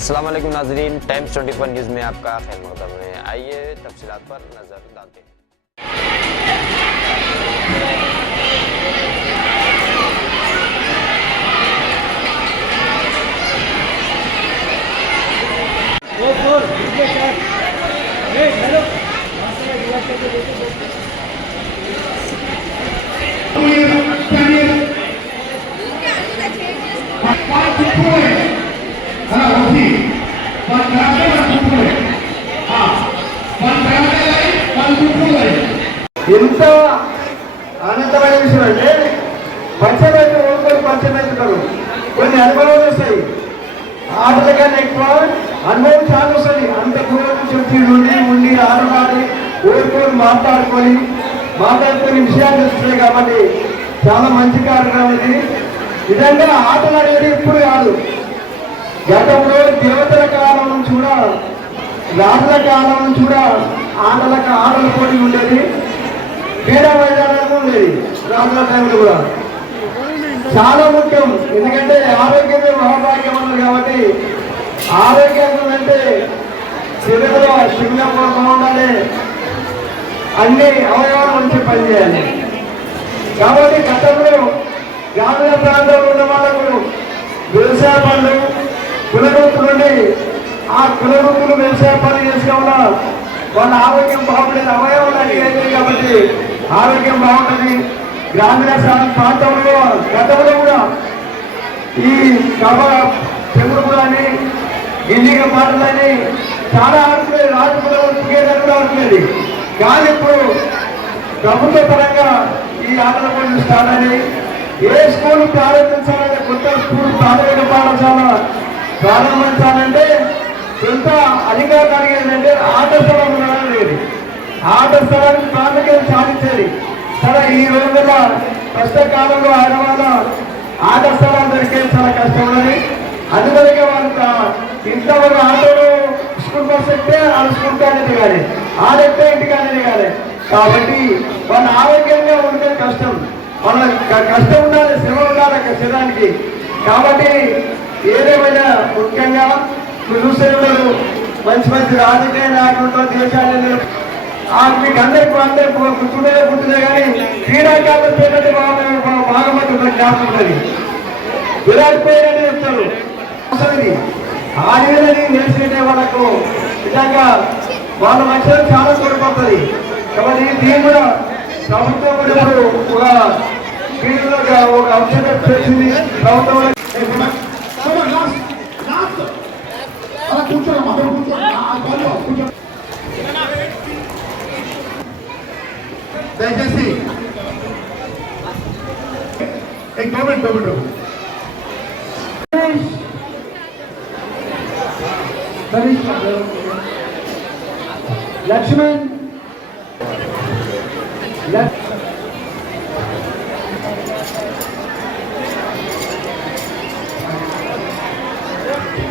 अस्सलाम नाजरीन, times 24 news में आपका खैर मकदम है आइए तफसीत पर नज़र डालते हैं। మాట్లాడుకొని మాట్లాడుకునే విషయాలు తెలుస్తున్నాయి కాబట్టి చాలా మంచి కార్యక్రమం ఇది. నిజంగా ఆటలు అనేది ఇప్పుడు కాదు. గతంలో దేవతల కాలం నుంచి కూడా రాజుల కాలం నుంచి కూడా ఆటలకు ఆటల పోటీ ఉండేది. క్రీడా మైదానాలు ఉండేది రాజుల టైంలో కూడా. చాలా ముఖ్యం. ఎందుకంటే ఆరోగ్యమే మహాభాగ్యం అన్నారు కాబట్టి ఆరోగ్యం అంటే శరీరంలో శిక్షణ బాగుండాలి అన్ని అవయవాలు మంచి పనిచేయాలి కాబట్టి గతంలో గ్రామీణ ప్రాంతంలో ఉన్న వాళ్ళకు వ్యవసాయ పనులు కులవృత్తులు ఆ కులవృత్తులు వ్యవసాయ పనులు చేసుకోవడం వాళ్ళ ఆరోగ్యం బాగుండేది. అవయవాలు అన్ని కాబట్టి ఆరోగ్యం బాగుంటుంది. గ్రామీణ ప్రాంతంలో గతంలో కూడా ఈ కబ చెవుడు కానీ గిల్లిగ పాటలని చాలా ఆడుకునేది రాజు కూడా ఆడుకునేది కానీ ఇప్పుడు ప్రభుత్వ పరంగా ఈ ఆటలు పోటీలు స్టార్ట్ ఏ స్కూల్ ప్రారంభించాలంటే కొత్త స్కూల్ ప్రాథమిక పాఠశాల ప్రారంభించాలంటే ఎంత అధికారం అడిగేదంటే ఆట స్థలం ఉండాలని లేదు. ఆట స్థలానికి ప్రాముఖ్యత సాధించేది. సరే ఈ రోజుల కష్టకాలంలో ఆడవాళ్ళ ఆట స్థలాలు దొరికేది చాలా కష్టం అందువల్ల వాళ్ళ ఇంట్లో ఒక ఆటోలు స్కూల్ బస్ ఎక్కితే వాళ్ళ స్కూల్ కానీ ఆ ఆడెక్కితే ఇంటికానే దిగాలి కాబట్టి వాళ్ళు ఆరోగ్యంగా ఉంటే కష్టం. వాళ్ళ కష్టం ఉండాలి శ్రమ ఉండాలి అక్కడ శరీరానికి. కాబట్టి ఏదేమైనా ముఖ్యంగా మీరు చూసే మంచి మంచి రాజకీయ నాయకులతో దేశాన్ని ఆ మీకు అందరికి అందరికి గుర్తుండే గుర్తుండే కానీ క్రీడాకారులు పేరంటే బాగా బాగా మంది ఉన్నారు జ్ఞాపకం ఉంటుంది విరాట్ పేరు అని చెప్తారు. అసలు ఆడేదని నేర్చుకునే వాళ్ళకు నిజంగా వాళ్ళ లక్ష్యాలు చాలా కోల్పోతుంది. కాబట్టి దీన్ని కూడా ప్రభుత్వం కూడా ఇప్పుడు ఒక దీనిలో ఒక అంశం చేసింది ప్రభుత్వం దయచేసి. Government government. That Laxman luck-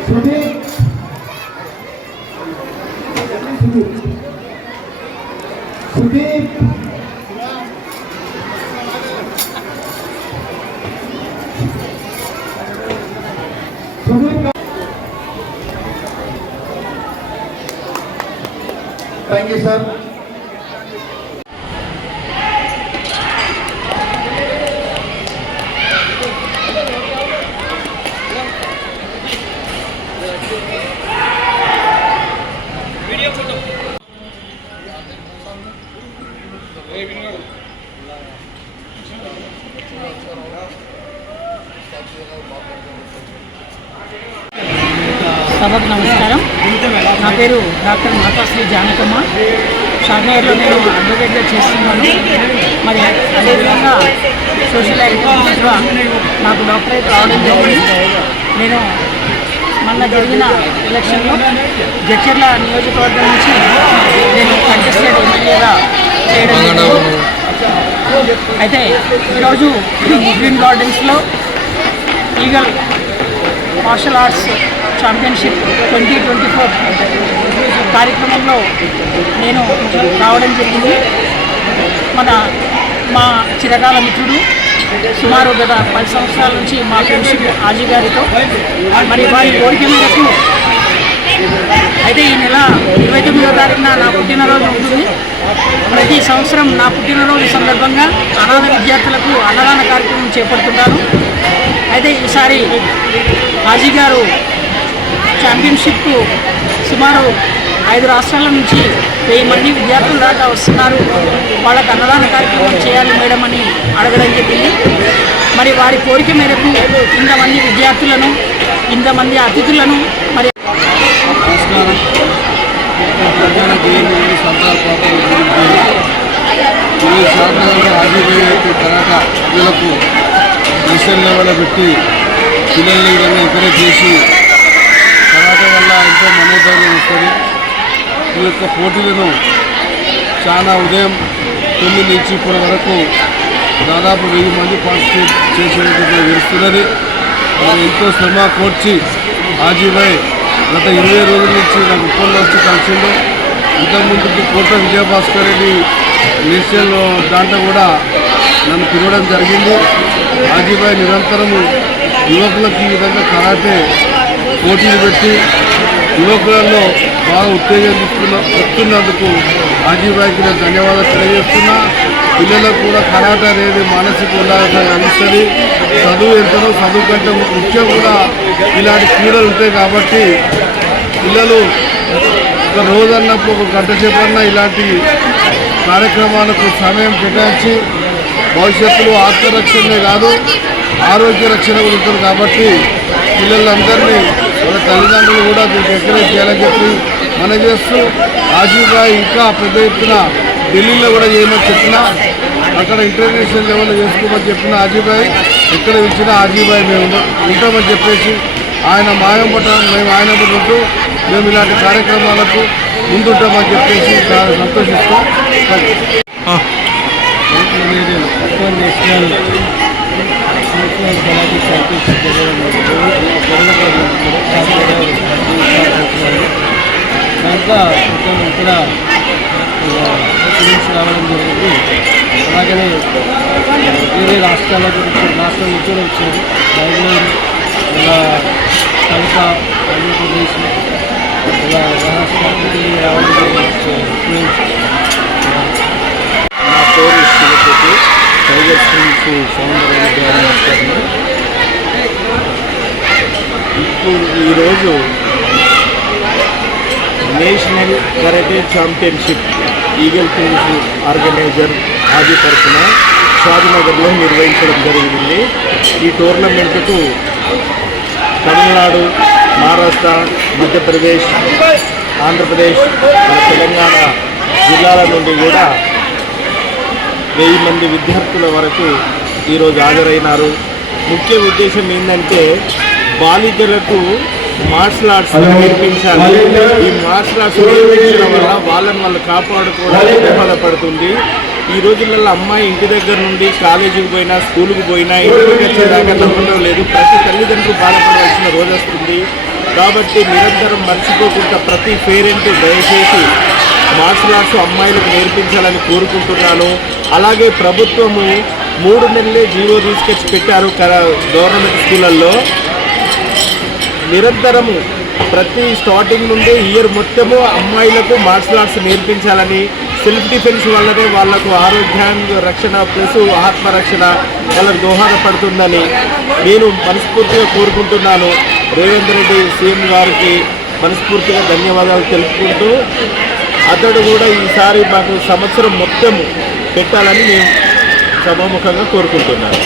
Sudeep Thank you, sir. పేరు డాక్టర్ మాతాశ్రీ జానకమ్మ. షాద్నగర్లో నేను అడ్వకేట్గా చేస్తున్నాను. మరి అదేవిధంగా సోషల్ యాక్టివిటీస్లో నాకు డాక్టరేట్ రావడం జరిగింది. నేను మొన్న జరిగిన ఎలక్షన్లో జడ్చర్ల నియోజకవర్గం నుంచి నేను కంటెస్టెడ్ ఎమ్మెల్యేగా చేయడం అయితే ఈరోజు గ్రీన్ గార్డెన్స్లో eagle martial arts championship twenty twenty four కార్యక్రమంలో నేను రావడం జరిగింది. మన మా చిరకాల మిత్రుడు సుమారు గత పది సంవత్సరాల నుంచి మా ఫ్రెండ్షిప్ ఆజీ గారితో. మరి వారి కోరిక మేరకు అయితే ఈ నెల ఇరవై తొమ్మిదో తారీఖున నా పుట్టినరోజు ఉంటుంది. ప్రతి సంవత్సరం నా పుట్టినరోజు సందర్భంగా అనాథ విద్యార్థులకు అన్నదాన కార్యక్రమం చేపడుతుంటాను. అయితే ఈసారి హాజీ గారు ఛాంపియన్షిప్ సుమారు ఐదు రాష్ట్రాల నుంచి వెయ్యి మంది విద్యార్థులు దాకా వస్తున్నారు. వాళ్ళకి అన్నదాన కార్యక్రమం చేయాలి మేడం అని అడగడం జరిగింది. మరి వారి కోరిక మేరకు ఇంతమంది విద్యార్థులను ఇంతమంది అతిథులను మరి తర్వాత పెట్టి పిల్లల్ని ఎంకరేజ్ చేసి ఎంతో మనోధైర్యం వస్తుంది. ఈ యొక్క పోటీలను చాలా ఉదయం తొమ్మిది నుంచి ఇప్పటి వరకు దాదాపు వెయ్యి మంది పార్టిసిపేట్ చేసేటట్టు తెలుస్తున్నది. మరి ఎంతో శ్రమ కోర్చి ఆజీబాయ్ గత ఇరవై రోజుల నుంచి నాకు ఉప్పల్లో వచ్చి కలిసిండు. ఇంతకుముందుకు కోట విజయభాస్కర్ రెడ్డి నేషనల్ దాంట్లో కూడా నన్ను పిలవడం జరిగింది. ఆజీబాయ్ నిరంతరము యువకులకు ఈ విధంగా కరాటే పోటీలు పెట్టి యువకులలో బాగా ఉత్తేజం ఇస్తున్న వస్తున్నందుకు రాయ్కి నేను ధన్యవాదాలు తెలియజేస్తున్నా. పిల్లలకు కూడా కరాట అనేది మానసిక ఉల్లాసం అందిస్తుంది చదువు ఎంతనో చదువు కంటే ముఖ్యం కూడా ఇలాంటి క్రీడలు ఉంటాయి కాబట్టి పిల్లలు ఒక రోజన్నప్పుడు ఒక గంట సేపన్నా ఇలాంటి కార్యక్రమాలకు సమయం కేటాయించి భవిష్యత్తులో ఆత్మరక్షణే కాదు ఆరోగ్య రక్షణ కూడా ఉంటుంది కాబట్టి పిల్లలందరినీ వాళ్ళ తల్లిదండ్రులు కూడా దీనికి ఎంకరేజ్ చేయాలని చెప్పి మనం చేస్తూ ఆజీబాయి ఇంకా పెద్ద ఎత్తున ఢిల్లీలో కూడా చేయమని చెప్పినా అక్కడ ఇంటర్నేషనల్ లెవెల్లో చేసుకోమని చెప్పిన ఆజీబాయి ఎక్కడ ఇచ్చినా ఆజీబాయి మేము ఉంటామని చెప్పేసి ఆయన మాయం పట్ట మేము ఆయన పట్ల ఉంటూ మేము ఇలాంటి కార్యక్రమాలకు ముందుంటామని చెప్పేసి చాలా సంతోషిస్తూ నేషనల్ నేషనల్ కరాటే ఛాంపియన్షిప్ దాంట్లో ఇక్కడ స్టూడెంట్స్ రావడం జరిగింది అలాగనే వేరే రాష్ట్రాల గురించి రాష్ట్రం నుంచి కూడా వచ్చారు బెంగళూరు ఇలా ఆంధ్రప్రదేశ్ ఇలా రాష్ట్రాల రావడం జరిగింది ఈరోజు national karate championship eagle kings organizer Adi తరఫున షాద్నగర్లో నిర్వహించడం జరిగింది. ఈ టోర్నమెంట్కు తమిళనాడు మహారాష్ట్ర మధ్యప్రదేశ్ ఆంధ్రప్రదేశ్ తెలంగాణ జిల్లాల నుండి కూడా వెయ్యి మంది విద్యార్థుల వరకు ఈరోజు హాజరైనారు. ముఖ్య ఉద్దేశం ఏంటంటే బాలికలకు మార్షల్ ఆర్ట్స్ నేర్పించాలి. ఈ మార్షల్ ఆర్ట్స్ నేర్పించడం వల్ల వాళ్ళని వాళ్ళు కాపాడుకోవడానికి దోహదపడుతుంది ఈ రోజులలో అమ్మాయి ఇంటి దగ్గర నుండి కాలేజీకి పోయినా స్కూల్కి పోయినా ఇంటికి వచ్చేదాకా నమ్మడం లేదు. ప్రతి తల్లిదండ్రులు బాధపడవలసిన రోజు వస్తుంది. కాబట్టి నిరంతరం మర్చిపోకుండా ప్రతి పేరెంట్ దయచేసి మార్షల్ ఆర్ట్స్ అమ్మాయిలకు నేర్పించాలని కోరుకుంటున్నాను. అలాగే ప్రభుత్వము మూడు నెలలే జీవో తీసుకొచ్చి పెట్టారు గవర్నమెంట్ స్కూళ్ళల్లో. నిరంతరము ప్రతి స్టార్టింగ్ నుండి ఇయర్ మొత్తము అమ్మాయిలకు మార్షల్ ఆర్ట్స్ నేర్పించాలని సెల్ఫ్ డిఫెన్స్ వల్లనే వాళ్ళకు ఆరోగ్యాంగ రక్షణ ప్లస్ ఆత్మరక్షణ వాళ్ళకు దోహదపడుతుందని నేను మనస్ఫూర్తిగా కోరుకుంటున్నాను. రేవంత్ రెడ్డి సీఎం గారికి మనస్ఫూర్తిగా ధన్యవాదాలు తెలుపుకుంటూ అతడు కూడా ఈసారి మాకు సంవత్సరం మొత్తం పెట్టాలని నేను సభాముఖంగా కోరుకుంటున్నాను.